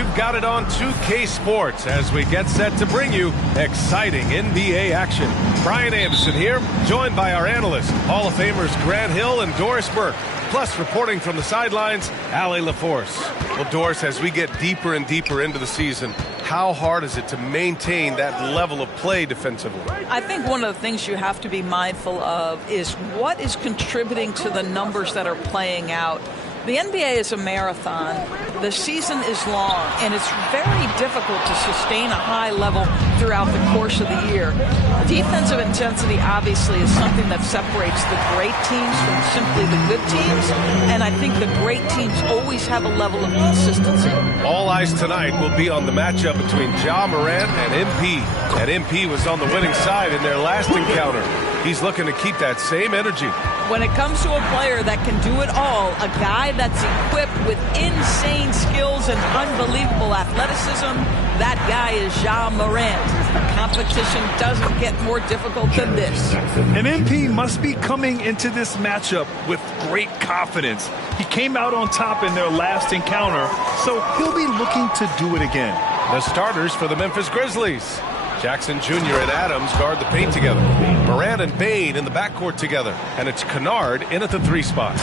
You've got it on 2K Sports as we get set to bring you exciting NBA action. Brian Anderson here, joined by our analysts, Hall of Famers Grant Hill and Doris Burke. Plus, reporting from the sidelines, Allie LaForce. Well, Doris, as we get deeper and deeper into the season, how hard is it to maintain that level of play defensively? I think one of the things you have to be mindful of is what is contributing to the numbers that are playing out. The NBA is a marathon. The season is long, and it's very difficult to sustain a high level throughout the course of the year. Defensive intensity, obviously, is something that separates the great teams from simply the good teams, and I think the great teams always have a level of consistency. All eyes tonight will be on the matchup between Ja Morant and MP. And MP was on the winning side in their last encounter. He's looking to keep that same energy. When it comes to a player that can do it all, a guy that's equipped with insane skills and unbelievable athleticism, that guy is Ja Morant. The competition doesn't get more difficult than this. And MP must be coming into this matchup with great confidence. He came out on top in their last encounter, so he'll be looking to do it again. The starters for the Memphis Grizzlies. Jackson Jr. and Adams guard the paint together. Morant and Bane in the backcourt together. And it's Kennard in at the 3 spot.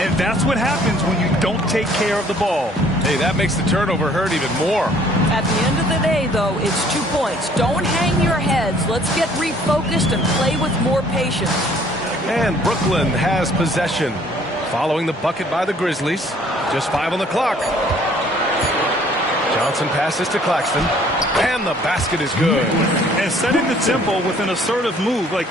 And that's what happens when you don't take care of the ball. Hey, that makes the turnover hurt even more. At the end of the day, though, it's 2 points. Don't hang your heads. Let's get refocused and play with more patience. And Brooklyn has possession. Following the bucket by the Grizzlies. Just 5 on the clock. Johnson passes to Claxton. And the basket is good. And setting the tempo with an assertive move. Like,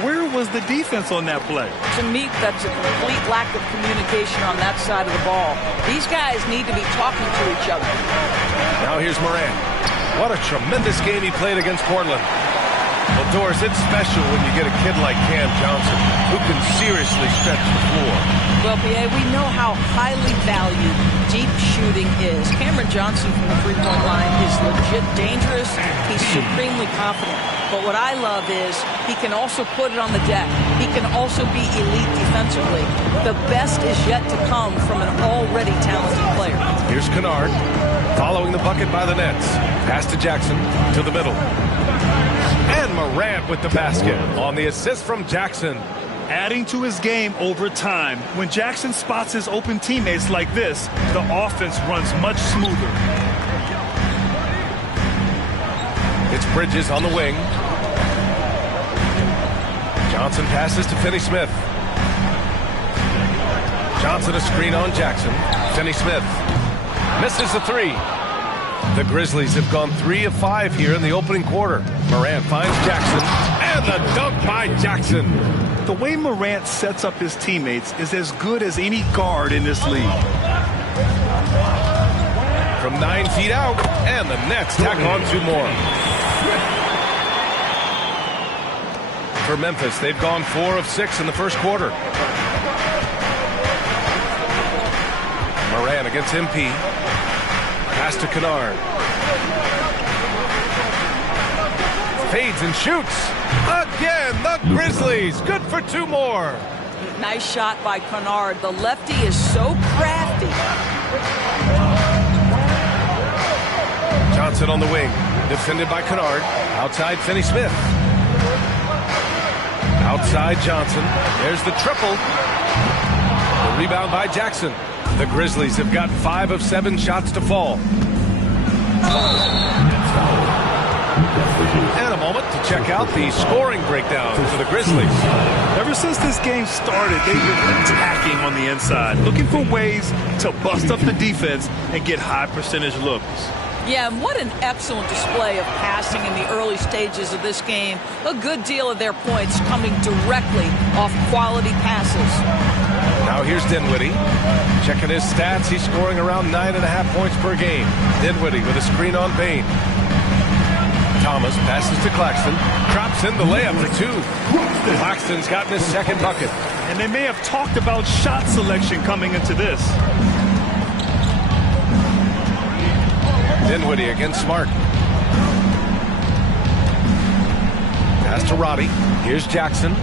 where was the defense on that play? To me, that's a complete lack of communication on that side of the ball. These guys need to be talking to each other. Now here's Morant. What a tremendous game he played against Portland. Well, Doris, it's special when you get a kid like Cam Johnson who can seriously stretch the floor. Well, Pierre, we know how highly valued deep shooting is. Cameron Johnson from the three-point line is legit dangerous. He's supremely confident. But what I love is he can also put it on the deck. He can also be elite defensively. The best is yet to come from an already talented player. Here's Kennard following the bucket by the Nets. Pass to Jackson to the middle. And Morant with the basket on the assist from Jackson. Adding to his game over time. When Jackson spots his open teammates like this, the offense runs much smoother. It's Bridges on the wing. Johnson passes to Finney-Smith. Johnson a screen on Jackson. Finney-Smith misses the 3. The Grizzlies have gone 3 of 5 here in the opening quarter. Morant finds Jackson. And the dunk by Jackson. The way Morant sets up his teammates is as good as any guard in this league. From 9 feet out, and the Nets tack on 2 more. For Memphis, they've gone 4 of 6 in the first quarter. Morant against MP. Pass to Kennard. Fades and shoots. Again, the Grizzlies. Good for 2 more. Nice shot by Kennard. The lefty is so crafty. Johnson on the wing. Defended by Kennard. Outside Finney-Smith. Outside Johnson. There's the triple. The rebound by Jackson. The Grizzlies have got 5 of 7 shots to fall. And a moment to check out the scoring breakdown for the Grizzlies. Ever since this game started, they've been attacking on the inside, looking for ways to bust up the defense and get high percentage looks. Yeah, and what an excellent display of passing in the early stages of this game. A good deal of their points coming directly off quality passes. Now here's Dinwiddie. Checking his stats, he's scoring around 9.5 points per game. Dinwiddie with a screen on Bane. Thomas passes to Claxton. Drops in the layup for 2. Claxton's gotten his second bucket. And they may have talked about shot selection coming into this. Dinwiddie against Smart. Pass to Roddy. Here's Jackson.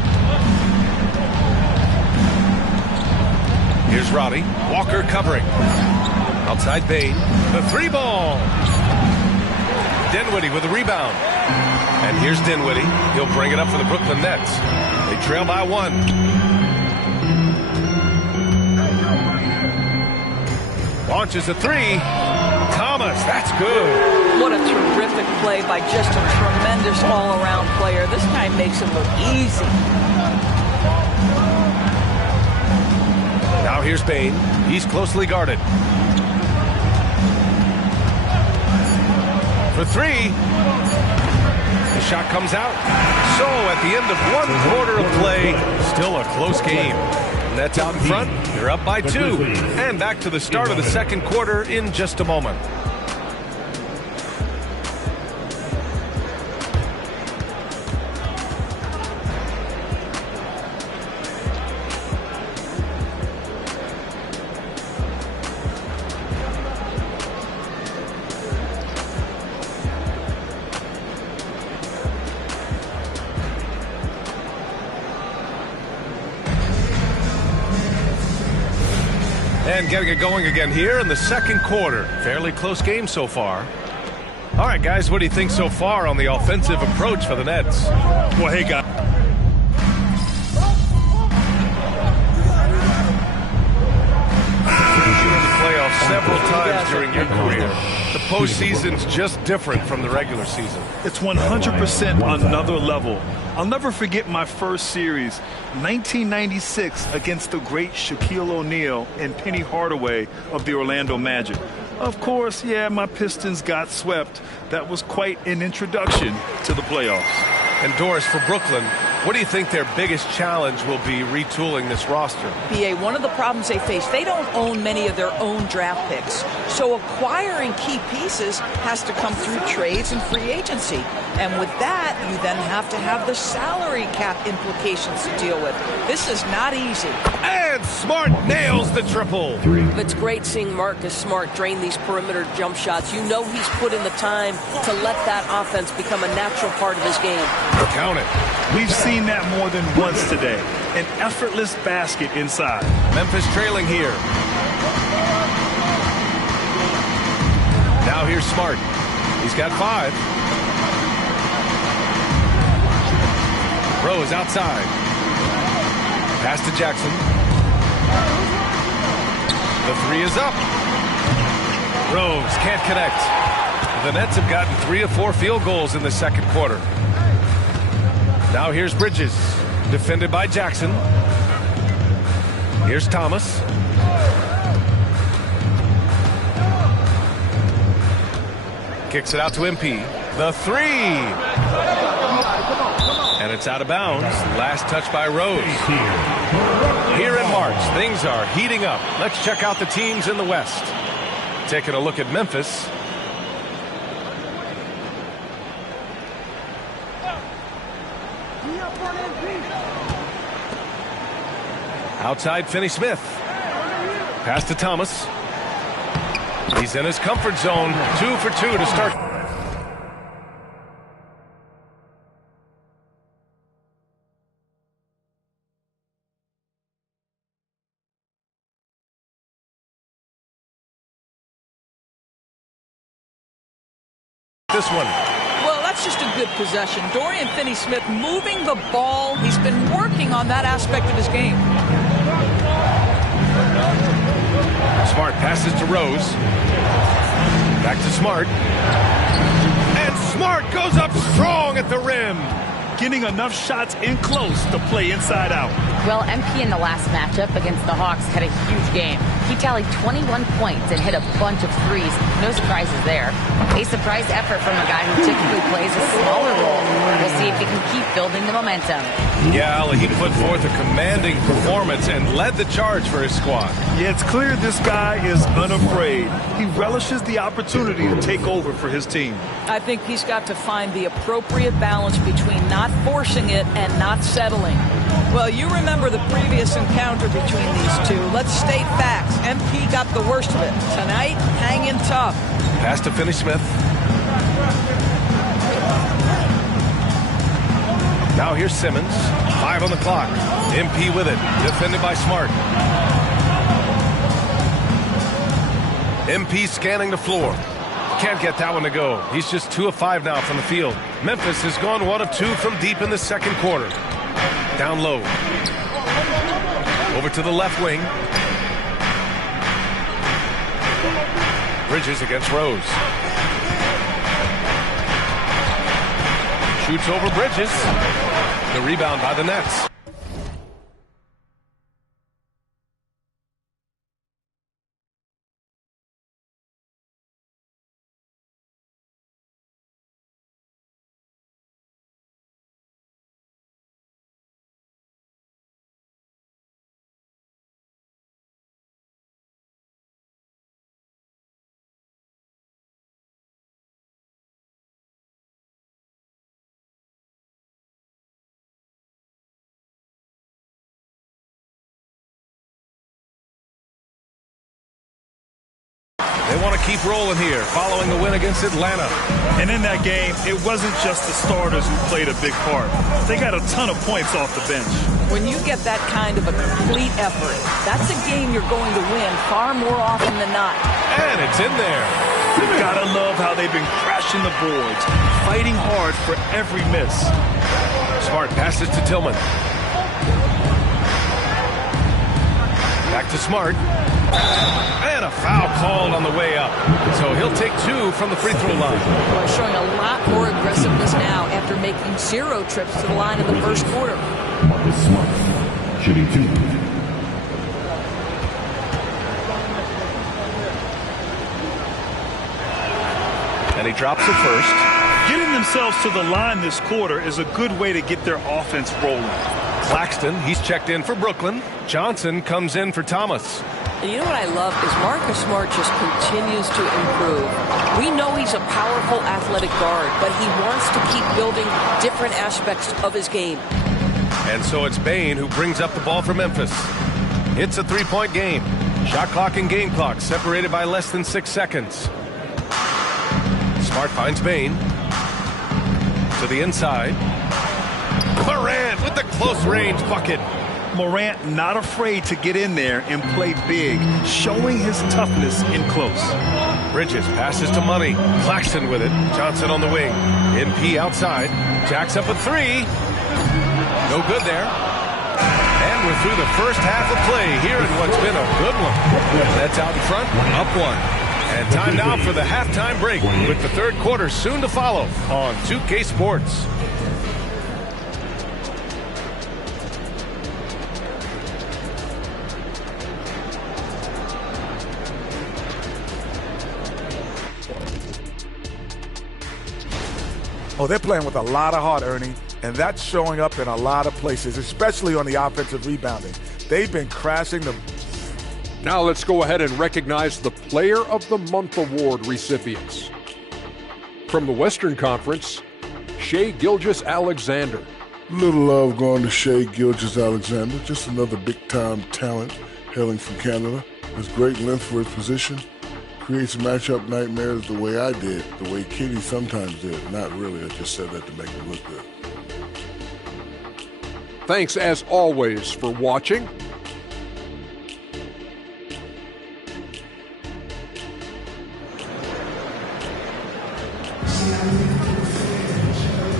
Here's Roddy. Walker covering. Outside Bain. The 3-ball. Dinwiddie with the rebound. And here's Dinwiddie. He'll bring it up for the Brooklyn Nets. They trail by 1. Launches a 3. Thomas, that's good. What a terrific play by just a tremendous all-around player. This guy makes it look easy. Now here's Bain. He's closely guarded. For 3. The shot comes out. So at the end of 1 quarter of play, still a close game. Nets out in front. They're up by 2. And back to the start of the second quarter in just a moment. And getting it going again here in the second quarter. Fairly close game so far. All right, guys, what do you think so far on the offensive approach for the Nets? Well, hey, guys. Playoffs several times during your career. The postseason's just different from the regular season. It's 100% another level. I'll never forget my first series, 1996, against the great Shaquille O'Neal and Penny Hardaway of the Orlando Magic. Of course, yeah, my Pistons got swept. That was quite an introduction to the playoffs. And Doris, for Brooklyn, what do you think their biggest challenge will be retooling this roster? BA, one of the problems they face, they don't own many of their own draft picks. So acquiring key pieces has to come through trades and free agency. And with that, you then have to have the salary cap implications to deal with. This is not easy. And Smart nails the triple. It's great seeing Marcus Smart drain these perimeter jump shots. You know he's put in the time to let that offense become a natural part of his game. Count it. We've seen that more than once today. An effortless basket inside. Memphis trailing here. Now here's Smart. He's got 5. Rose outside. Pass to Jackson. The 3 is up. Rose can't connect. The Nets have gotten 3 of 4 field goals in the second quarter. Now here's Bridges, defended by Jackson. Here's Thomas. Kicks it out to MP. The 3. And it's out of bounds. Last touch by Rose. Here in March, things are heating up. Let's check out the teams in the West. Taking a look at Memphis. Outside, Finney-Smith. Pass to Thomas. He's in his comfort zone. 2 for 2 to start. This one. Well, that's just a good possession. Dorian Finney-Smith moving the ball. He's been working on that aspect of his game. Smart passes to Rose. Back to Smart. And Smart goes up strong at the rim. Getting enough shots in close to play inside out. Well, MP in the last matchup against the Hawks had a huge game. He tallied 21 points and hit a bunch of threes. No surprises there. A surprise effort from a guy who typically plays a smaller role. We'll see if he can keep building the momentum. Yeah, Ali, he put forth a commanding performance and led the charge for his squad. Yeah, it's clear this guy is unafraid. He relishes the opportunity to take over for his team. I think he's got to find the appropriate balance between not forcing it and not settling. Well, you remember the previous encounter between these two. Let's state facts. MP got the worst of it. Tonight, hanging tough. Pass to Finney-Smith. Now here's Simmons. 5 on the clock. MP with it. Defended by Smart. MP scanning the floor. Can't get that one to go. He's just 2 of 5 now from the field. Memphis has gone 1 of 2 from deep in the second quarter. Down low. Over to the left wing. Bridges against Rose. Shoots over Bridges. The rebound by the Nets. They want to keep rolling here, following the win against Atlanta. And in that game, it wasn't just the starters who played a big part. They got a ton of points off the bench. When you get that kind of a complete effort, that's a game you're going to win far more often than not. And it's in there. You gotta love how they've been crashing the boards, fighting hard for every miss. Smart passes to Tillman. Back to Smart. And a foul called on the way up. So he'll take 2 from the free throw line. Well, showing a lot more aggressiveness now after making 0 trips to the line in the first quarter. Marcus Smart, shooting 2. And he drops it first. Getting themselves to the line this quarter is a good way to get their offense rolling. Claxton, he's checked in for Brooklyn. Johnson comes in for Thomas. And you know what I love is Marcus Smart just continues to improve. We know he's a powerful athletic guard, but he wants to keep building different aspects of his game. And so it's Bane who brings up the ball for Memphis. It's a 3-point game. Shot clock and game clock separated by less than 6 seconds. Smart finds Bane. To the inside. Morant with the close range bucket. Morant not afraid to get in there and play big, showing his toughness in close. Bridges passes to Money. Claxton with it. Johnson on the wing. MP outside. Jacks up a 3. No good there. And we're through the first half of play here in what's been a good one. Nets out in front, up 1. And time now for the halftime break with the third quarter soon to follow on 2K Sports. Oh, they're playing with a lot of heart, Ernie, and that's showing up in a lot of places, especially on the offensive rebounding. They've been crashing the... Now let's go ahead and recognize the Player of the Month Award recipients. From the Western Conference, Shai Gilgeous-Alexander. Little love going to Shai Gilgeous-Alexander, just another big-time talent hailing from Canada. Has great length for his position. Creates matchup nightmares the way I did, the way Kitty sometimes did. Not really, I just said that to make him look good. Thanks as always for watching.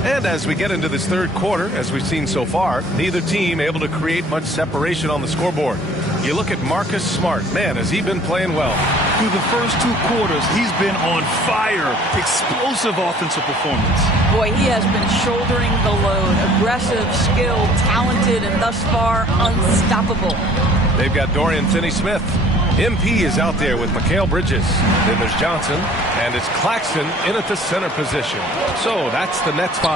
And as we get into this third quarter, as we've seen so far, neither team able to create much separation on the scoreboard. You look at Marcus Smart. Man, has he been playing well. Through the first 2 quarters, he's been on fire. Explosive offensive performance. Boy, he has been shouldering the load. Aggressive, skilled, talented, and thus far unstoppable. They've got Dorian Finney-Smith. MP is out there with Mikal Bridges. Then there's Johnson, and it's Claxton in at the center position. So that's the Nets 5.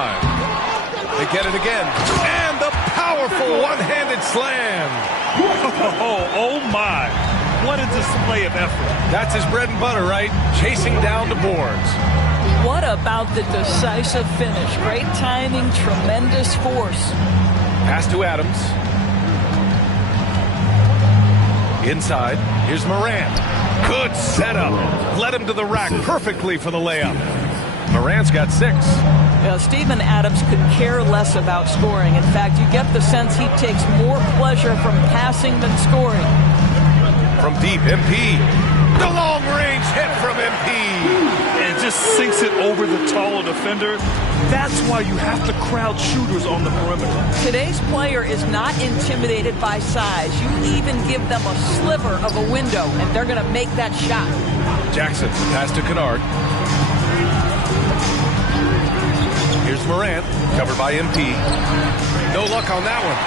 They get it again. And the powerful one-handed slam. Oh my. What a display of effort. That's his bread and butter, right? Chasing down the boards. What about the decisive finish? Great timing, tremendous force. Pass to Adams. Inside, here's Morant. Good setup. Led him to the rack perfectly for the layup. Morant's got 6. Steven Adams could care less about scoring. In fact, you get the sense he takes more pleasure from passing than scoring. From deep, MP. The long-range MP. And just sinks it over the taller defender. That's why you have to crowd shooters on the perimeter. Today's player is not intimidated by size. You even give them a sliver of a window, and they're going to make that shot. Jackson, pass to Kennard. Here's Morant, covered by MP. No luck on that one.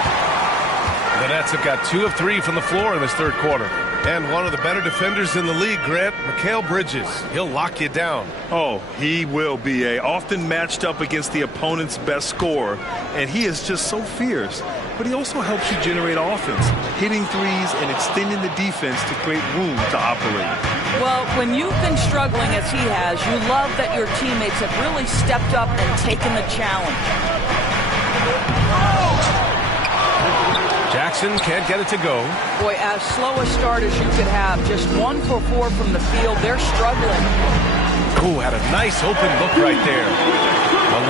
The Nets have got 2 of 3 from the floor in this third quarter. And one of the better defenders in the league, Grant, Mikal Bridges. He'll lock you down. Oh, he will be often matched up against the opponent's best scorer. And he is just so fierce. But he also helps you generate offense, hitting threes and extending the defense to create room to operate. Well, when you've been struggling as he has, you love that your teammates have really stepped up and taken the challenge. Jackson can't get it to go. Boy, as slow a start as you could have, just 1 for 4 from the field. They're struggling. Ooh, had a nice open look right there.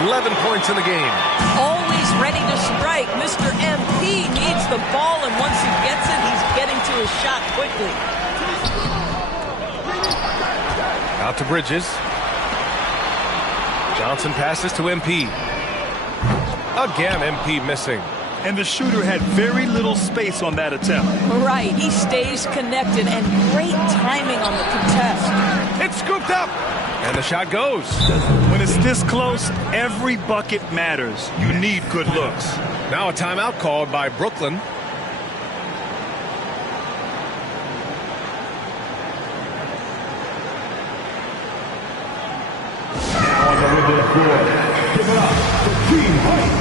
11 points in the game. Always ready to strike. Mr. MP needs the ball, and once he gets it, he's getting to his shot quickly. Out to Bridges. Johnson passes to MP. Again, MP missing. And the shooter had very little space on that attempt. Right, he stays connected, and great timing on the contest. It's scooped up, and the shot goes. When it's this close, every bucket matters. You need good looks. Now a timeout called by Brooklyn. Now on the window floor, give it up for Team Height.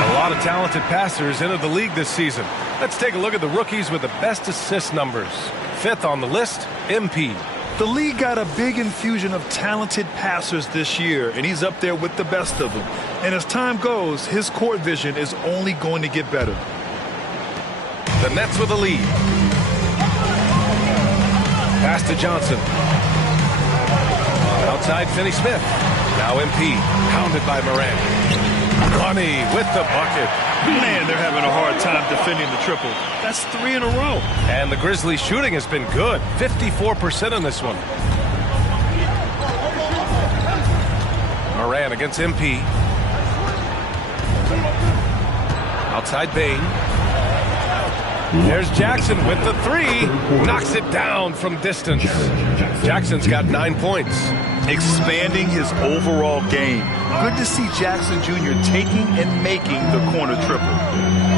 A lot of talented passers entered the league this season. Let's take a look at the rookies with the best assist numbers. 5th on the list, MP. The league got a big infusion of talented passers this year, and he's up there with the best of them. And as time goes, his court vision is only going to get better. The Nets with the lead. Pass to Johnson. Outside Finney-Smith. Now MP, pounded by Morant. Money with the bucket. Man, they're having a hard time defending the triple. That's 3 in a row. And the Grizzlies' shooting has been good. 54% on this one. Morant against MP. Outside Bane. There's Jackson with the 3. Knocks it down from distance. Jackson's got 9 points. Expanding his overall game. Good to see Jackson Jr. taking and making the corner triple.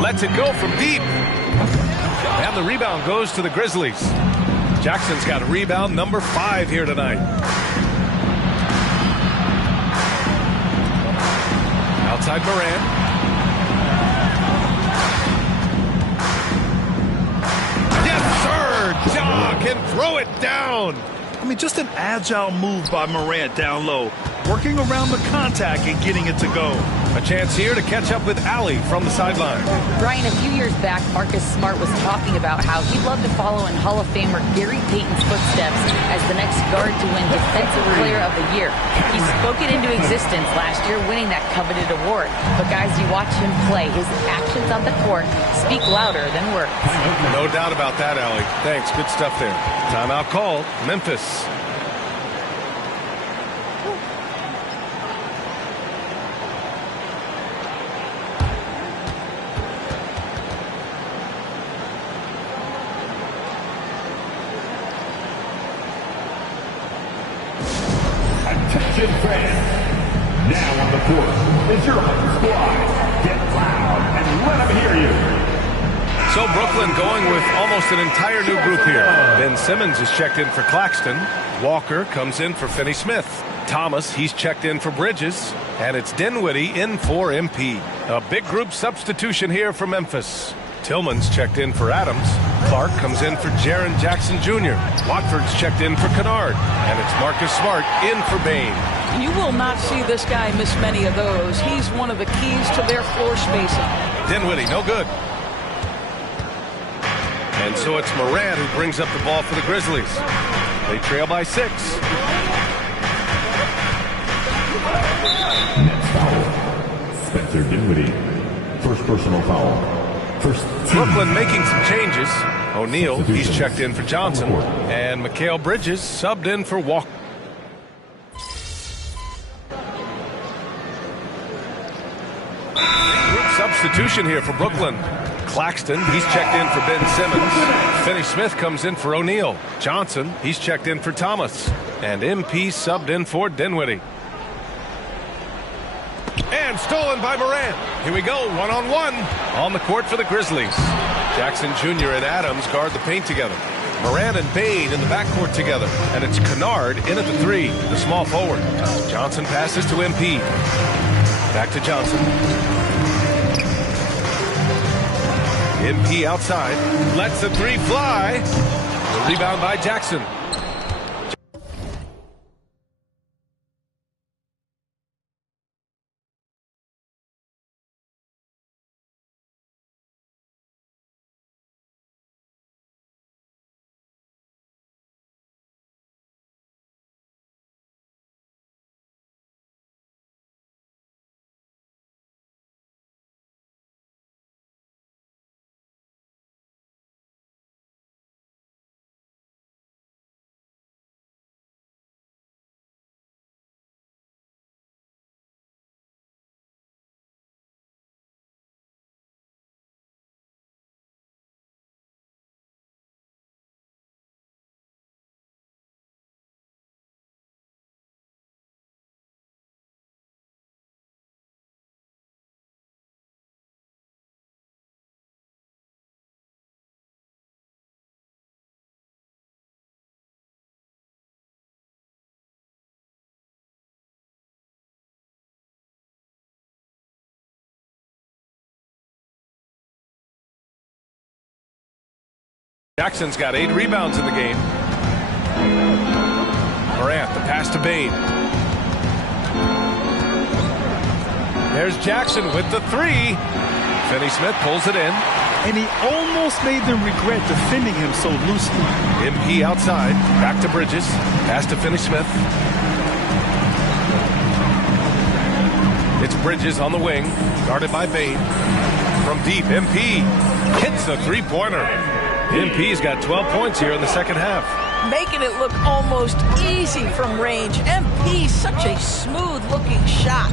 Lets it go from deep. And the rebound goes to the Grizzlies. Jackson's got rebound number 5 here tonight. Outside Morant. Yes, sir! Ja can throw it down. I mean, just an agile move by Morant down low, working around the contact and getting it to go. A chance here to catch up with Allie from the sideline. Brian, a few years back, Marcus Smart was talking about how he'd love to follow in Hall of Famer Gary Payton's footsteps as the next guard to win Defensive Player of the Year. He spoke it into existence last year, winning that coveted award. But guys, you watch him play, his actions on the court speak louder than words. No doubt about that, Allie. Thanks. Good stuff there. Timeout called. Memphis. Attention fans. Now on the court is your home squad. Get loud and let them hear you. So Brooklyn going with almost an entire new group here. Ben Simmons is checked in for Claxton. Walker comes in for Finney-Smith. Thomas, he's checked in for Bridges. And it's Dinwiddie in for MP. A big group substitution here for Memphis. Tillman's checked in for Adams. Clark comes in for Jaren Jackson Jr. Watford's checked in for Kennard. And it's Marcus Smart in for Bane. You will not see this guy miss many of those. He's one of the keys to their floor spacing. Dinwiddie, no good. And so it's Morant who brings up the ball for the Grizzlies. They trail by 6. Next foul, Spencer Dinwiddie. First personal foul. First team. Brooklyn making some changes. O'Neal, he's checked in for Johnson. And Mikal Bridges subbed in for Walker. Group substitution here for Brooklyn. Claxton, he's checked in for Ben Simmons. Finney-Smith comes in for O'Neal. Johnson, he's checked in for Thomas. And MP subbed in for Dinwiddie. And stolen by Morant. Here we go, one-on-one on the court for the Grizzlies. Jackson Jr. and Adams guard the paint together. Morant and Bane in the backcourt together. And it's Kennard in at the 3, the small forward. Johnson passes to MP. Back to Johnson. MP outside. Lets the 3 fly. The rebound by Jackson. Jackson's got 8 rebounds in the game. Morant, the pass to Bane. There's Jackson with the 3. Finney-Smith pulls it in. And he almost made them regret defending him so loosely. MP outside. Back to Bridges. Pass to Finney-Smith. It's Bridges on the wing. Guarded by Bane. From deep, MP hits a 3-pointer. MP's got 12 points here in the second half. Making it look almost easy from range. MP, such a smooth-looking shot.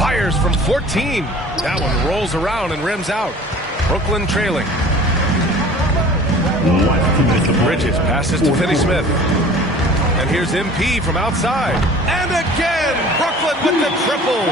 Fires from 14. That one rolls around and rims out. Brooklyn trailing. Bridges passes to Finney-Smith. And here's MP from outside. And again, Brooklyn with the triple.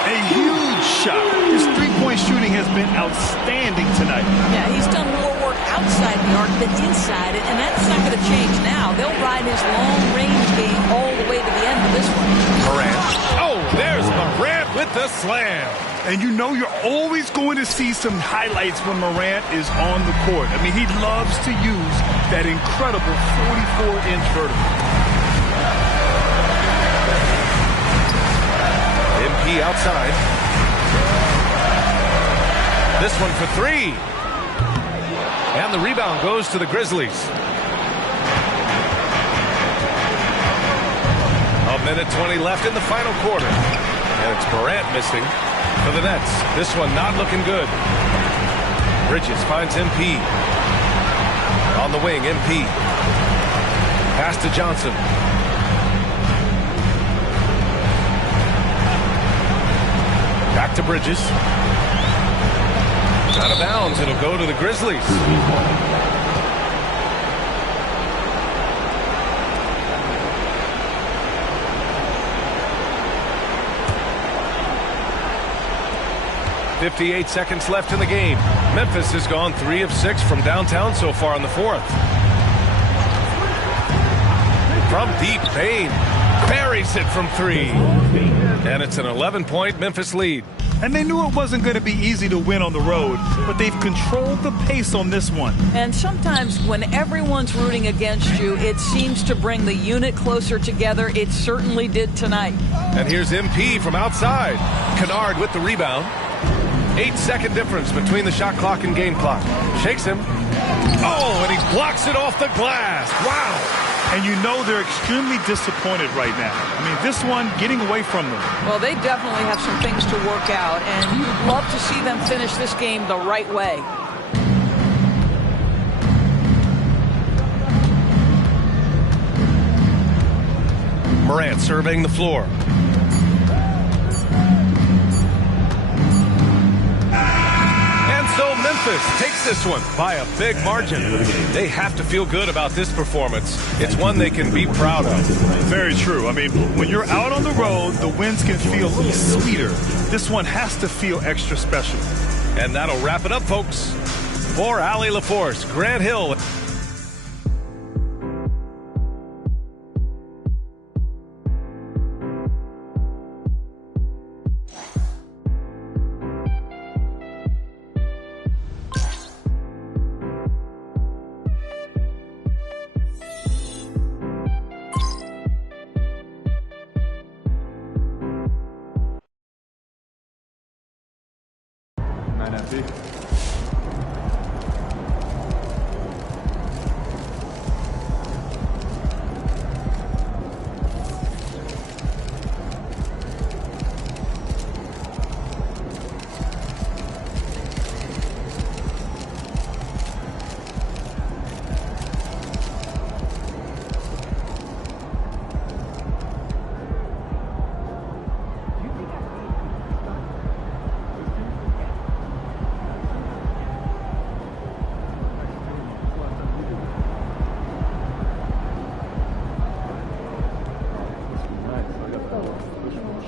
A huge shot. His three-point shooting has been outstanding tonight. Yeah, he's done more work outside the arc than inside it, and that's not going to change now. They'll ride his long-range game all the way to the end of this one. Morant. Oh, there's Morant with the slam. And you know you're always going to see some highlights when Morant is on the court. I mean, he loves to use that incredible 44-inch vertical. MP outside. This one for 3. And the rebound goes to the Grizzlies. A minute 20 left in the final quarter. And it's Morant missing for the Nets. This one not looking good. Bridges finds MP. On the wing, MP. Pass to Johnson. Back to Bridges. Out of bounds. It'll go to the Grizzlies. .58 seconds left in the game. Memphis has gone 3 of 6 from downtown so far in the fourth. From deep, Bane buries it from 3. And it's an 11-point Memphis lead. And they knew it wasn't going to be easy to win on the road, but they've controlled the pace on this one. And sometimes when everyone's rooting against you, it seems to bring the unit closer together. It certainly did tonight. And here's MP from outside. Kennard with the rebound. 8-second difference between the shot clock and game clock. Shakes him. Oh, and he blocks it off the glass. Wow. And you know they're extremely disappointed right now. I mean, this one getting away from them. Well, they definitely have some things to work out, and you'd love to see them finish this game the right way. Morant surveying the floor. And so Memphis takes this one by a big margin. They have to feel good about this performance. It's one they can be proud of. Very true. I mean, when you're out on the road, the wins can feel a little sweeter. This one has to feel extra special. And that'll wrap it up, folks. For Allie LaForce, Grant Hill.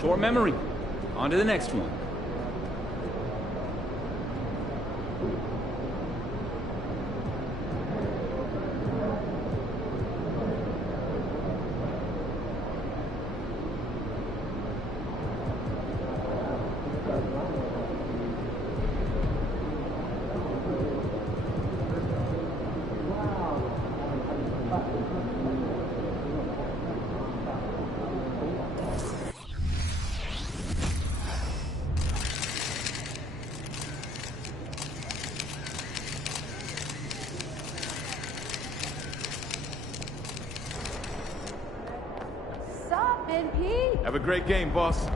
Short memory. On to the next one. Have a great game, boss.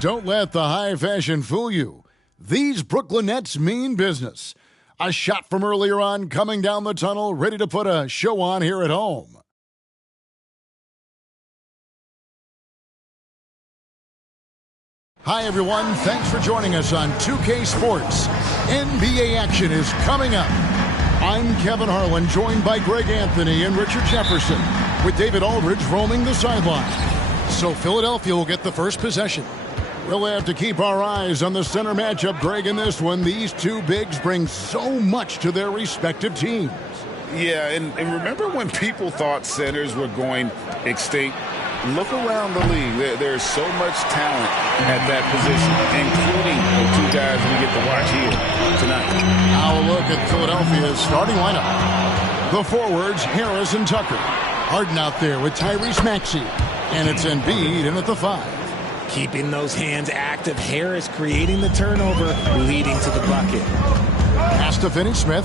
Don't let the high fashion fool you. These Brooklyn Nets mean business. A shot from earlier on coming down the tunnel, ready to put a show on here at home. Hi, everyone. Thanks for joining us on 2K Sports. NBA action is coming up. I'm Kevin Harlan, joined by Greg Anthony and Richard Jefferson, with David Aldridge roaming the sideline. So Philadelphia will get the first possession. We'll have to keep our eyes on the center matchup, Greg, in this one. These two bigs bring so much to their respective teams. Yeah, and remember when people thought centers were going extinct? Look around the league. There's so much talent at that position, including the two guys we get to watch here tonight. Now a look at Philadelphia's starting lineup. The forwards, Harris and Tucker. Harden out there with Tyrese Maxey. And it's Embiid in at the 5. Keeping those hands active. Harris creating the turnover, leading to the bucket. Pass to Finney-Smith.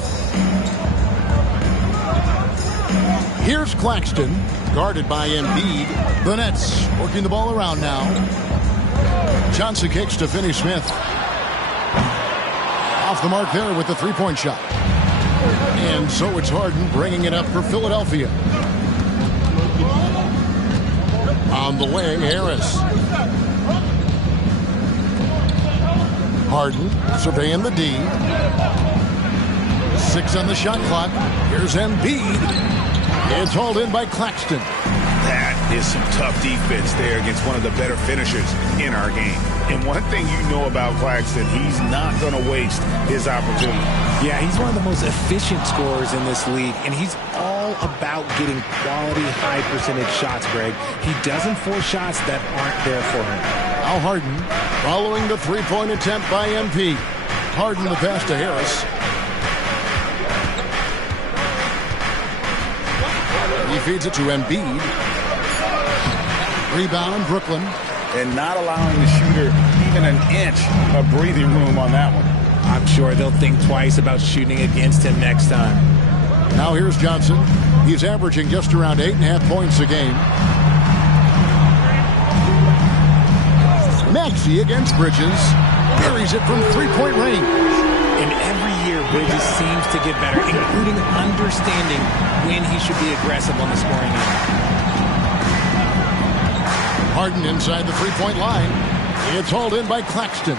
Here's Claxton, guarded by Embiid. The Nets working the ball around now. Johnson kicks to Finney-Smith. Off the mark there with the three-point shot. And so it's Harden bringing it up for Philadelphia. On the way, Harris. Harden surveying the D. 6 on the shot clock. Here's Embiid. It's hauled in by Claxton. That is some tough defense there against one of the better finishers in our game. And one thing you know about Claxton, he's not going to waste his opportunity. Yeah, he's one of the most efficient scorers in this league, and he's all about getting quality, high-percentage shots, Greg. He doesn't force shots that aren't there for him. Now Harden following the three-point attempt by MP. Harden the pass to Harris. He feeds it to Embiid. Rebound, Brooklyn. And not allowing the shooter even an inch of breathing room on that one. I'm sure they'll think twice about shooting against him next time. Now here's Johnson. He's averaging just around 8.5 points a game. Maxey against Bridges. Buries it from three-point range. And every year, Bridges seems to get better, including understanding when he should be aggressive on the scoring end. Harden inside the three-point line. It's hauled in by Claxton.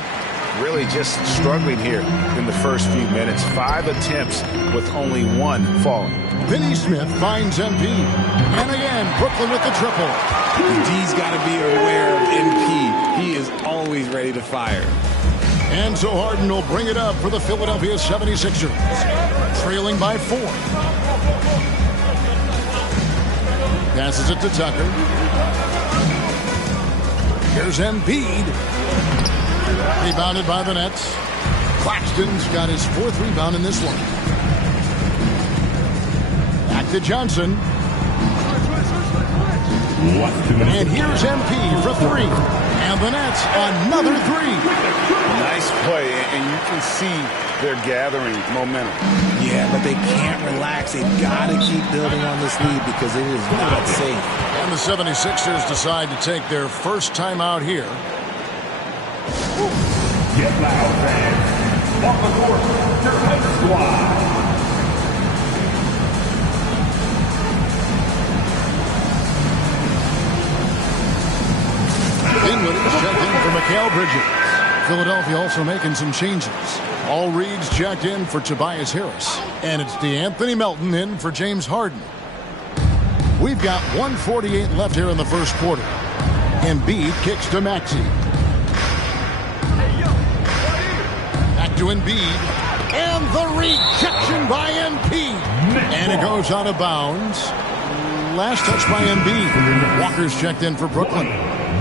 Really just struggling here in the first few minutes. 5 attempts with only 1 falling. Finney-Smith finds MP. And again, Brooklyn with the triple. D's got to be aware of MP. He is always ready to fire. And so Harden will bring it up for the Philadelphia 76ers. Trailing by 4. Passes it to Tucker. Here's Embiid. Rebounded by the Nets. Claxton's got his 4th rebound in this one. Back to Johnson. And here's MP for 3. And the Nets, another 3. Nice play, and you can see they're gathering momentum. Yeah, but they can't relax. They've got to keep building on this lead because it is not safe. And the 76ers decide to take their first time out here. Get loud, fans. On the court, your Hunt Squad. Dinwiddie's checked in for Mikal Bridges. Philadelphia also making some changes. All Reed's checked in for Tobias Harris. And it's DeAnthony Melton in for James Harden. We've got 1:48 left here in the first quarter. Embiid kicks to Maxey. Back to Embiid. And the rejection by MP. And it goes out of bounds. Last touch by Embiid. Walker's checked in for Brooklyn.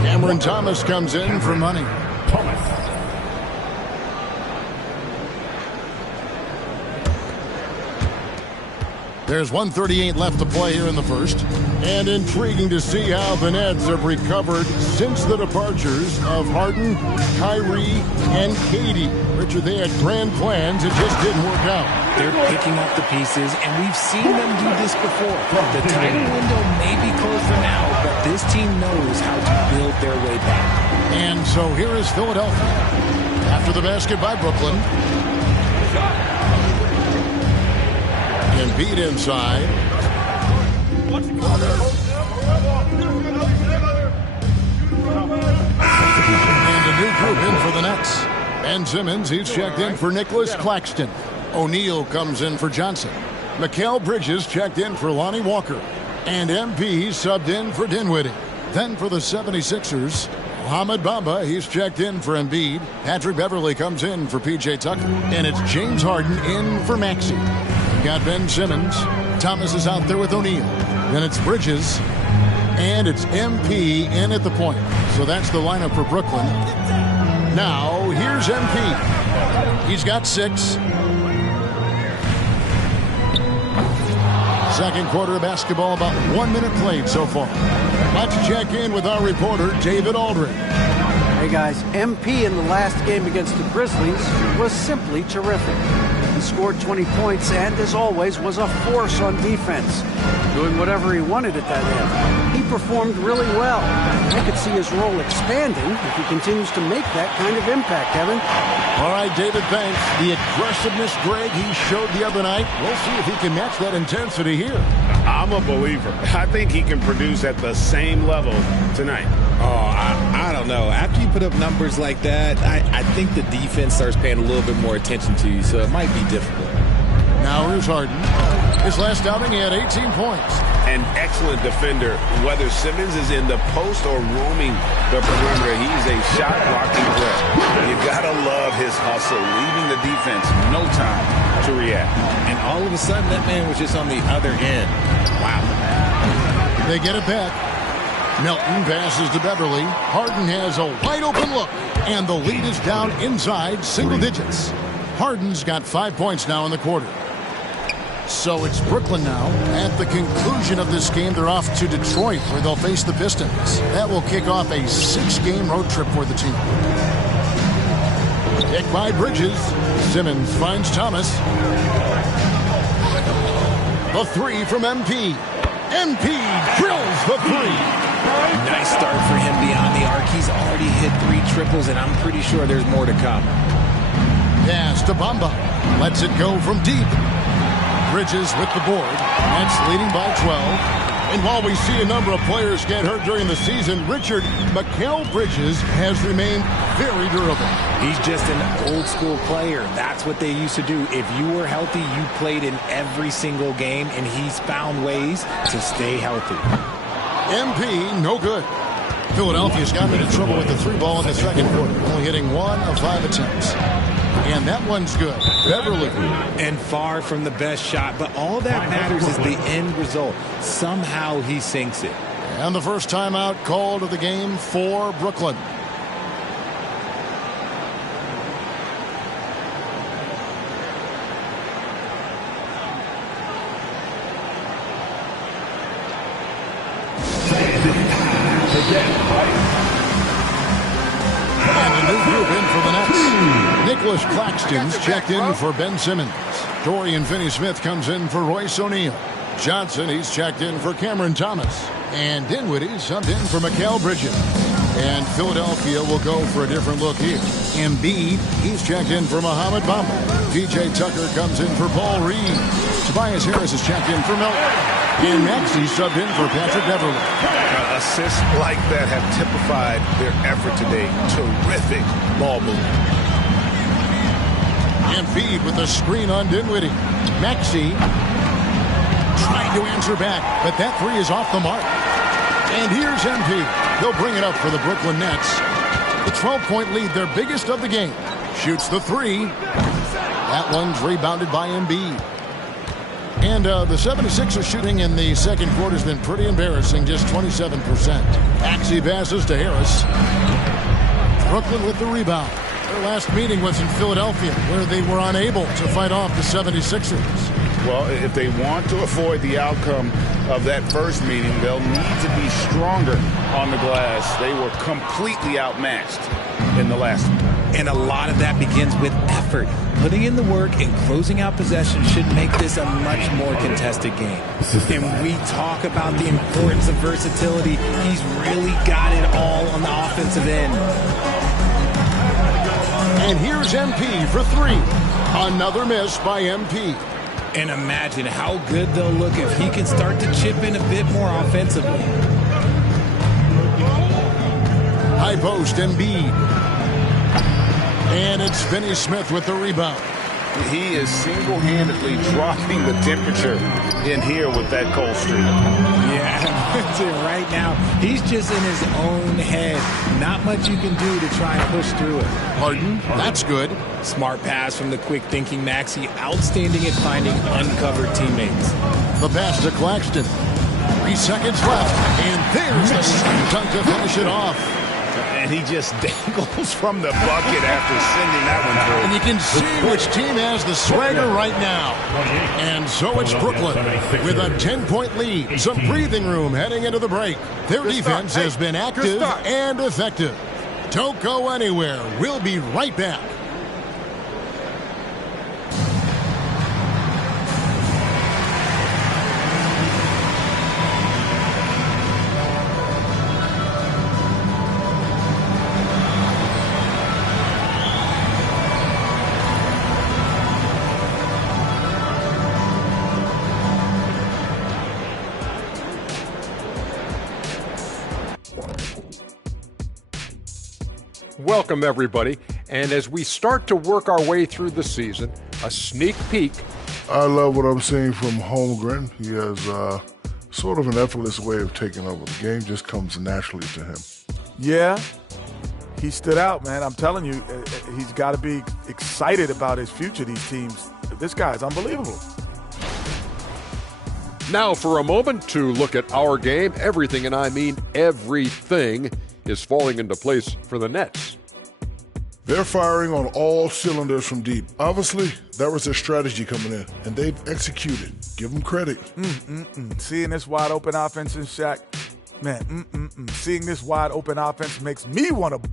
Cameron Thomas comes in for money. There's 1:38 left to play here in the first. And intriguing to see how the Nets have recovered since the departures of Harden, Kyrie, and Katie. Richard, they had grand plans. It just didn't work out. They're picking up the pieces, and we've seen them do this before. The title window may be closed for now, but this team knows how to build their way back. And so here is Philadelphia. After the basket by Brooklyn. Embiid inside. And a new group in for the Nets. Ben Simmons, he's checked in for Nicholas Claxton. O'Neal comes in for Johnson. Mikal Bridges checked in for Lonnie Walker. And MP subbed in for Dinwiddie. Then for the 76ers, Mohamed Bamba, he's checked in for Embiid. Patrick Beverly comes in for P.J. Tucker. And it's James Harden in for Maxey. Got Ben Simmons. Thomas is out there with O'Neal. Then it's Bridges. And it's MP in at the point. So that's the lineup for Brooklyn. Now, here's MP. He's got 6. Second quarter of basketball, about 1 minute played so far. Let's check in with our reporter, David Aldridge. Hey guys, MP in the last game against the Grizzlies was simply terrific. He scored 20 points and, as always, was a force on defense, doing whatever he wanted at that end. He performed really well. I could see his role expanding if he continues to make that kind of impact, Kevin. All right, David, thanks. The aggressiveness, Greg, he showed the other night. We'll see if he can match that intensity here. I'm a believer. I think he can produce at the same level tonight. Oh, I don't know. After you put up numbers like that, I think the defense starts paying a little bit more attention to you, so it might be difficult. Now here's Harden. His last outing, he had 18 points. An excellent defender, whether Simmons is in the post or roaming the perimeter. He's a shot-blocking threat. You gotta love his hustle, leaving the defense no time to react. And all of a sudden, that man was just on the other end. Wow. They get it back. Melton passes to Beverly. Harden has a wide-open look, and the lead is down inside single digits. Harden's got 5 points now in the quarter. So it's Brooklyn now. At the conclusion of this game, they're off to Detroit, where they'll face the Pistons. That will kick off a 6-game road trip for the team. Kick by Bridges. Simmons finds Thomas. The three from MP. MP drills the three. Nice start for him beyond the arc. He's already hit 3 triples, and I'm pretty sure there's more to come. Pass to Bamba. Lets it go from deep. Bridges with the board. Nets leading by 12. And while we see a number of players get hurt during the season, Richard, Mikal Bridges has remained very durable. He's just an old school player. That's what they used to do. If you were healthy, you played in every single game, and he's found ways to stay healthy. MP, no good. Philadelphia's gotten into trouble with the 3-ball in the second quarter, only hitting 1 of 5 attempts. And that one's good. Beverly. And far from the best shot, but all that matters is the end result. Somehow he sinks it. And the first timeout called of the game for Brooklyn. And a new group in for the Nets. Nicholas Claxton's checked in for Ben Simmons. Dorian Finney-Smith comes in for Royce O'Neal. Johnson, he's checked in for Cameron Thomas. And Dinwiddie subbed in for Mikal Bridges. And Philadelphia will go for a different look here. Embiid, he's checked in for Mohamed Bamba. PJ Tucker comes in for Paul Reed. Tobias Harris is checked in for Melton. And Maxey subbed in for Patrick Beverly. Assists like that have typified their effort today. Terrific ball movement. Embiid with a screen on Dinwiddie. Maxey trying to answer back, but that three is off the mark. And here's MP. He'll bring it up for the Brooklyn Nets. The 12-point lead, their biggest of the game. Shoots the three. That one's rebounded by Embiid. And the 76ers shooting in the second quarter has been pretty embarrassing, just 27%. Maxey passes to Harris. Brooklyn with the rebound. Their last meeting was in Philadelphia, where they were unable to fight off the 76ers. Well, if they want to avoid the outcome of that first meeting, they'll need to be stronger on the glass. They were completely outmatched in the last one. And a lot of that begins with effort. Putting in the work and closing out possession should make this a much more contested game. And we talk about the importance of versatility. He's really got it all on the offensive end. And here's MP for three. Another miss by MP. And imagine how good they'll look if he can start to chip in a bit more offensively. High post, Embiid. And it's Finney-Smith with the rebound. He is single-handedly dropping the temperature in here with that cold streak. Yeah, that's it right now. He's just in his own head. Not much you can do to try and push through it. Harden, that's good. Smart pass from the quick-thinking Maxey. Outstanding at finding uncovered teammates. The pass to Claxton. 3 seconds left. And there's the slam dunk to finish it off. And he just dangles from the bucket after sending that one through. And you can see which team has the swagger right now. And so it's Brooklyn with a 10-point lead. Some breathing room heading into the break. Their defense has been active and effective. Don't go anywhere. We'll be right back. Welcome, everybody. And as we start to work our way through the season, a sneak peek. I love what I'm seeing from Holmgren. He has sort of an effortless way of taking over. The game just comes naturally to him. Yeah, he stood out, man. I'm telling you, he's got to be excited about his future, these teams. This guy's unbelievable. Now for a moment to look at our game. Everything, and I mean everything, is falling into place for the Nets. They're firing on all cylinders from deep. Obviously, that was their strategy coming in, and they've executed. Give them credit. Seeing this wide open offense in Shaq, man, seeing this wide open offense makes me want to.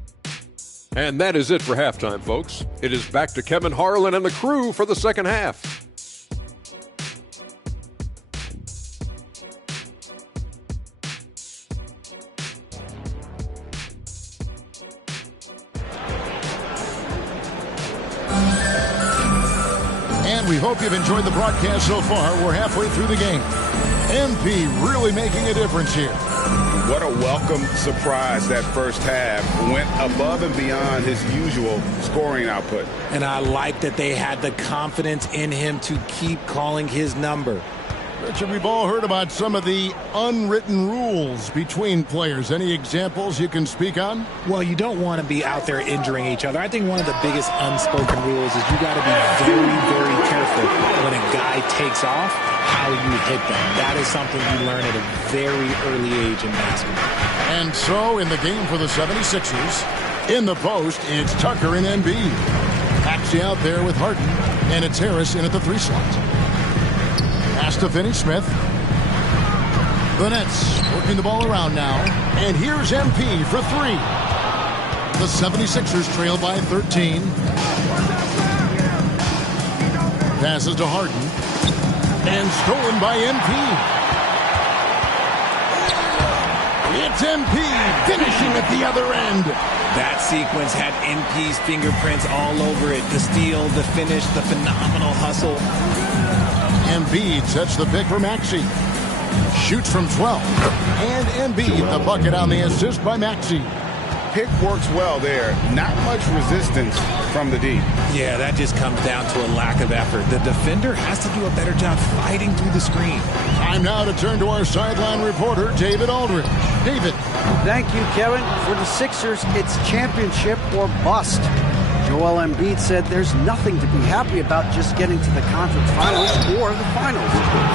And that is it for halftime, folks. It is back to Kevin Harlan and the crew for the second half. And we hope you've enjoyed the broadcast so far. We're halfway through the game. MP really making a difference here. What a welcome surprise that first half. Went above and beyond his usual scoring output. And I like that they had the confidence in him to keep calling his number. Richard, we've all heard about some of the unwritten rules between players. Any examples you can speak on? Well, you don't want to be out there injuring each other. I think one of the biggest unspoken rules is you got to be very, very careful when a guy takes off, how you hit them. That is something you learn at a very early age in basketball. And so in the game for the 76ers, in the post, it's Tucker and Embiid. Maxey out there with Harden, and it's Harris in at the 3 slot. Pass to Finney-Smith. The Nets working the ball around now. And here's MP for 3. The 76ers trail by 13. Passes to Harden. And stolen by MP. It's MP finishing at the other end. That sequence had MP's fingerprints all over it. The steal, the finish, the phenomenal hustle. Embiid sets the pick for Maxey. Shoots from 12. And Embiid the bucket on the assist by Maxey. Pick works well there. Not much resistance from the deep. Yeah, that just comes down to a lack of effort. The defender has to do a better job fighting through the screen. Time now to turn to our sideline reporter, David Aldridge. David. Thank you, Kevin. For the Sixers, it's championship or bust. Joel Embiid said there's nothing to be happy about just getting to the conference finals or the finals.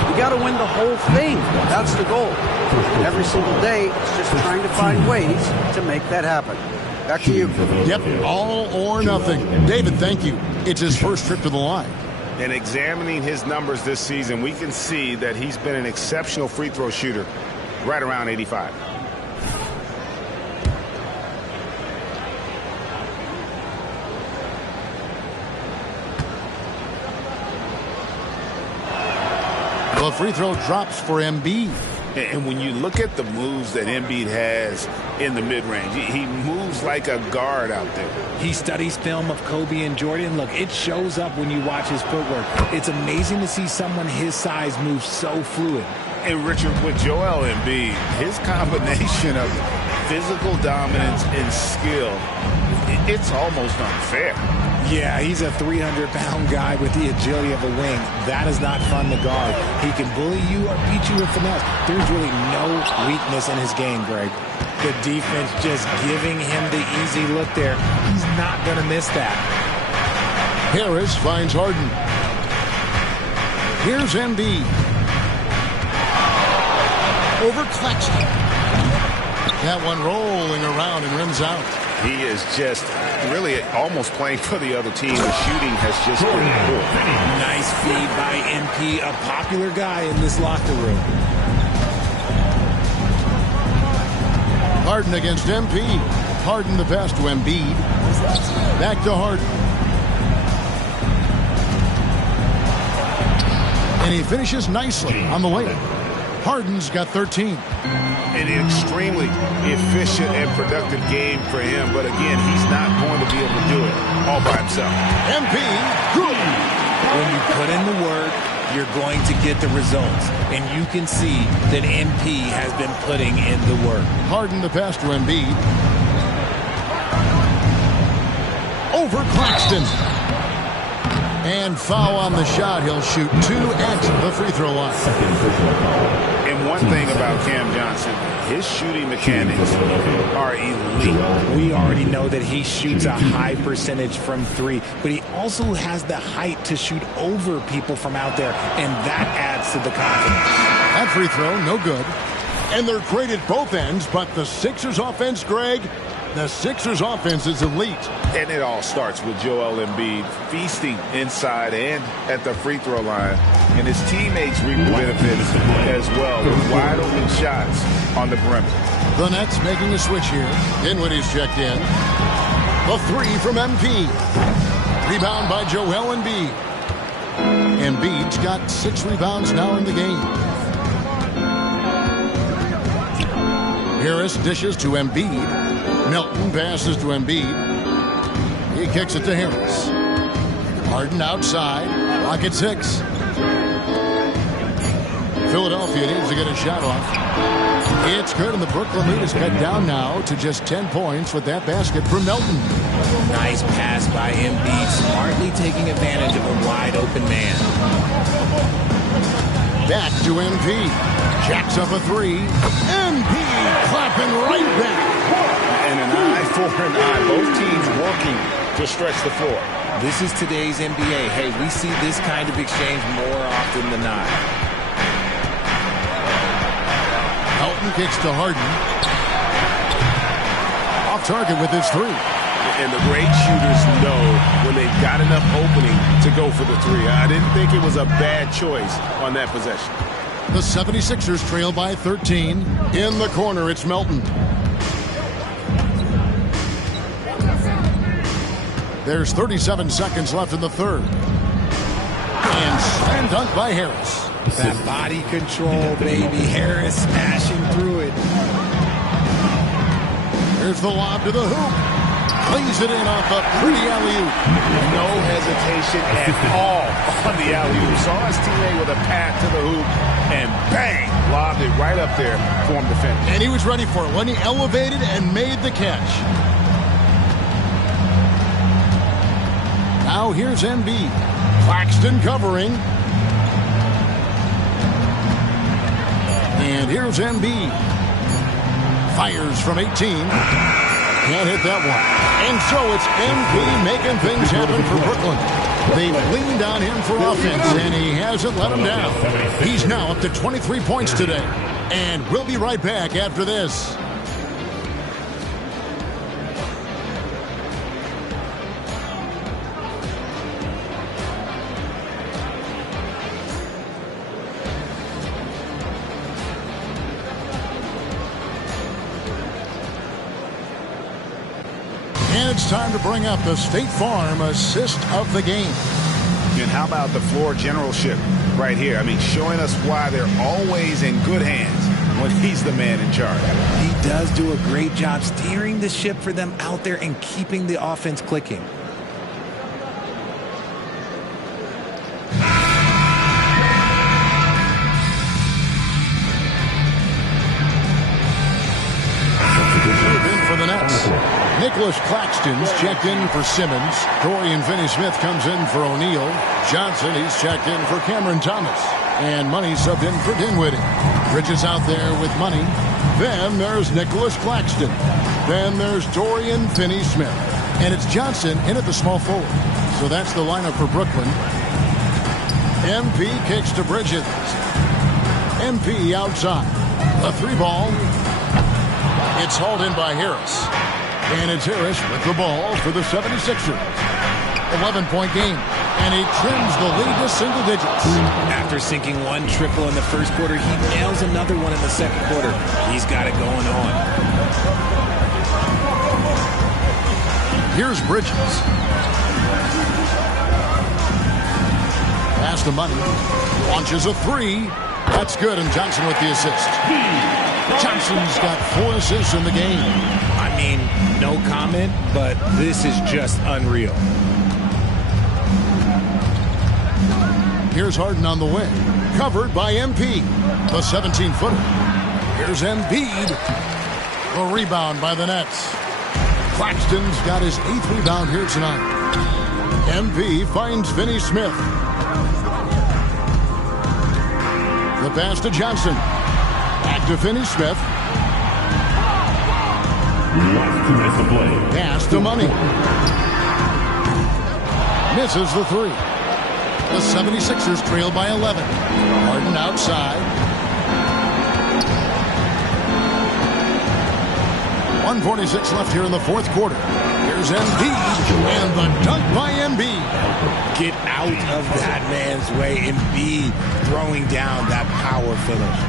You got to win the whole thing. That's the goal. And every single day, it's just trying to find ways to make that happen. Back to you. Yep, all or nothing. David, thank you. It's his first trip to the line. And examining his numbers this season, we can see that he's been an exceptional free throw shooter, right around 85. The free throw drops for Embiid. And when you look at the moves that Embiid has in the mid-range, he moves like a guard out there. He studies film of Kobe and Jordan. Look, it shows up when you watch his footwork. It's amazing to see someone his size move so fluid. And Richard, with Joel Embiid, his combination of physical dominance and skill, it's almost unfair. Yeah, he's a 300-pound guy with the agility of a wing. That is not fun to guard. He can bully you or beat you with finesse. There's really no weakness in his game, Greg. The defense just giving him the easy look there. He's not going to miss that. Harris finds Harden. Here's Embiid. Over Claxton. That one rolling around and runs out. He is just really almost playing for the other team. The shooting has just been poor. Nice feed by MP, a popular guy in this locker room. Harden against MP. Harden the pass to Embiid. Back to Harden. And he finishes nicely on the layup. Harden's got 13. An extremely efficient and productive game for him. But again, he's not going to be able to do it all by himself. MP, good. When you put in the work, you're going to get the results. And you can see that MP has been putting in the work. Harden the pass to Embiid. over Claxton. And foul on the shot. He'll shoot 2 at the free throw line. And one thing about Cam Johnson, his shooting mechanics are elite. We already know that he shoots a high percentage from 3, but he also has the height to shoot over people from out there, and that adds to the confidence. That free throw, no good. And they're great at both ends, but the Sixers offense, Greg, the Sixers offense is elite. And it all starts with Joel Embiid feasting inside and at the free throw line. And his teammates reap the benefits as well with wide open shots on the perimeter. The Nets making a switch here. Dinwiddie's checked in. The 3 from MP. Rebound by Joel Embiid. Embiid's got 6 rebounds now in the game. Harris dishes to Embiid. Milton passes to Embiid. He kicks it to Harris. Harden outside. Rocket 6. Philadelphia needs to get a shot off. It's good, and the Brooklyn lead is cut down now to just 10 points with that basket from Milton. Nice pass by Embiid, smartly taking advantage of a wide-open man. Back to MP. Jacks up a 3. MP clapping right back. And an eye for an eye. Both teams working to stretch the floor. This is today's NBA. Hey, we see this kind of exchange more often than not. Elton kicks to Harden. Off target with his 3. And the great shooters know when they've got enough opening to go for the 3. I didn't think it was a bad choice on that possession. The 76ers trail by 13. In the corner, it's Melton. There's 37 seconds left in the third. And slam dunk by Harris. That body control, baby. Harris smashing through it. There's the lob to the hoop. Plays it in off a pretty alley-oop. No hesitation at all on the alley-oop. Saw his teammate with a path to the hoop, and bang, lobbed it right up there for him to finish. And he was ready for it when he elevated and made the catch. Now here's Embiid. Claxton covering. And here's Embiid. Fires from 18. Can't hit that one. And so it's MP making things happen for Brooklyn. They've leaned on him for offense, and he hasn't let them down. He's now up to 23 points today. And we'll be right back after this. It's time to bring up the State Farm assist of the game. And how about the floor generalship right here? I mean, showing us why they're always in good hands when he's the man in charge. He does do a great job steering the ship for them out there and keeping the offense clicking. For the Nets. Nicholas Claxton's checked in for Simmons. Dorian Finney-Smith comes in for O'Neal. Johnson, he's checked in for Cameron Thomas. And Money subbed in for Dinwiddie. Bridges out there with Money. Then there's Nicholas Claxton. Then there's Dorian Finney-Smith. And it's Johnson in at the small forward. So that's the lineup for Brooklyn. MP kicks to Bridges. MP outside. A 3-ball. It's hauled in by Harris. And it's Harris with the ball for the 76ers. 11-point game. And he trims the lead to single digits. After sinking one triple in the first quarter, he nails another one in the second quarter. He's got it going on. Here's Bridges. Pass to Money. Launches a 3. That's good, and Johnson with the assist. Johnson's got 4 assists in the game. I mean, no comment, but this is just unreal. Here's Harden on the wing. Covered by MP. The 17-footer. Here's Embiid. The rebound by the Nets. Claxton's got his 8th rebound here tonight. MP finds Finney Smith. The pass to Johnson. Back to Finney Smith. Pass to Money. Misses the 3. The 76ers trail by 11. Harden outside. 1:46 left here in the fourth quarter. Here's Embiid, and the dunk by Embiid. Get out of that man's way. Embiid throwing down that power finish.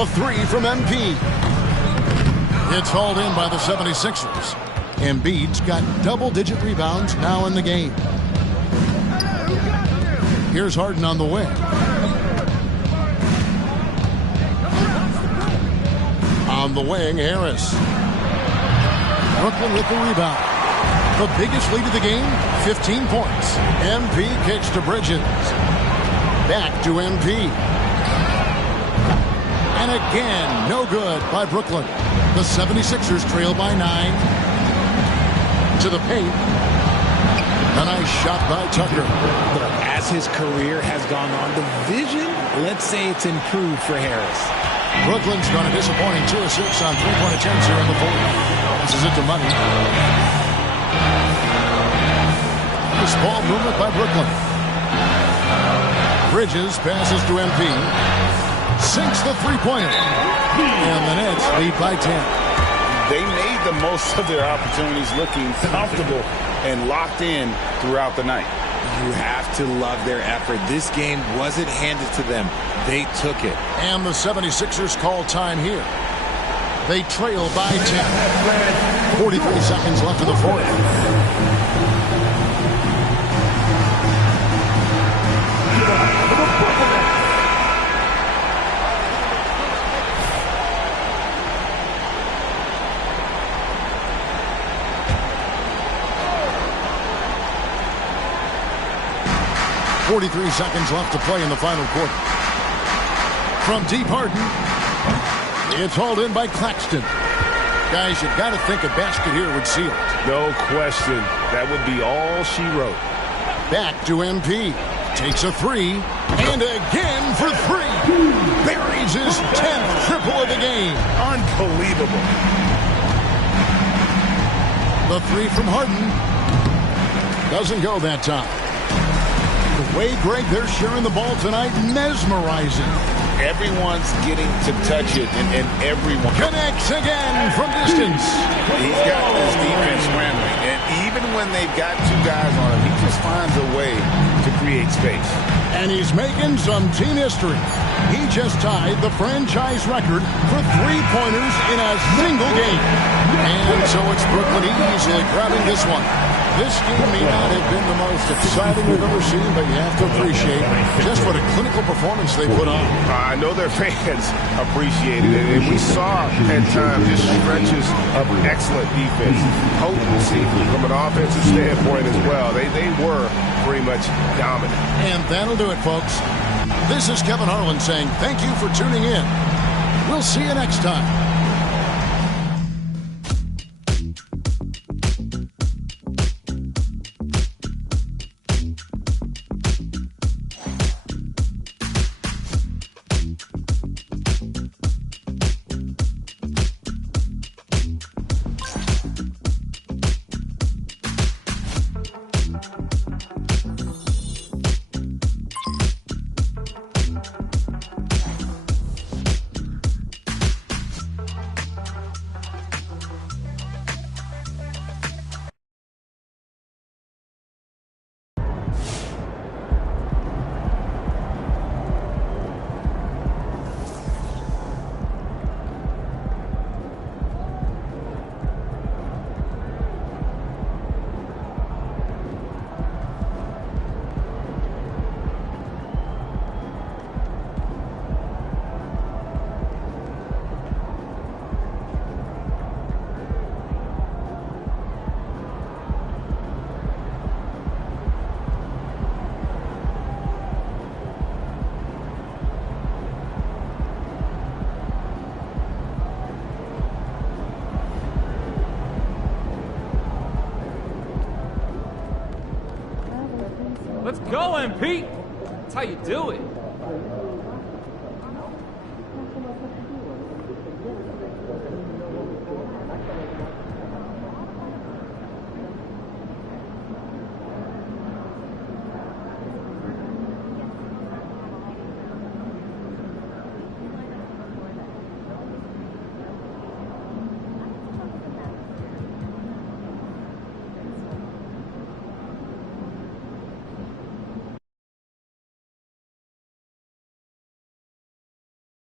A 3 from Embiid. It's hauled in by the 76ers. Embiid's got double-digit rebounds now in the game. Here's Harden on the wing. On the wing, Harris. Brooklyn with the rebound. The biggest lead of the game, 15 points. MP kicks to Bridges. Back to MP. And again, no good by Brooklyn. The 76ers trail by 9. To the paint. A nice shot by Tucker. As his career has gone on, the vision, let's say it's improved for Harris. Brooklyn's got a disappointing 2 of 6 on 3-point attempts here in the fourth. This is it to Money. This ball movement by Brooklyn. Bridges passes to MP. Sinks the 3-pointer. And the Nets lead by 10. They made the most of their opportunities, looking comfortable and locked in throughout the night. You have to love their effort. This game wasn't handed to them. They took it. And the 76ers call time here. They trail by 10. 43 seconds left in the fourth. .43 seconds left to play in the final quarter. From deep, Harden. It's hauled in by Claxton. Guys, you've got to think a basket here would seal it. No question. That would be all she wrote. Back to MP. Takes a 3. And again for 3. Buries his 10th triple of the game. Unbelievable. The 3 from Harden. Doesn't go that time. The way, Greg, they're sharing the ball tonight, mesmerizing. Everyone's getting to touch it, and everyone connects again from distance. He's got this defense scrambling, and even when they've got 2 guys on him, he just finds a way to create space. And he's making some team history. He just tied the franchise record for 3-pointers in a single game. And so it's Brooklyn easily grabbing this one. This game may not have been the most exciting we've ever seen, but you have to appreciate just what a clinical performance they put on. I know their fans appreciated it, and we saw at times just stretches of excellent defense, potency from an offensive standpoint as well. They were pretty much dominant. And that'll do it, folks. This is Kevin Harlan saying thank you for tuning in. We'll see you next time. going, Pete. That's how you do it.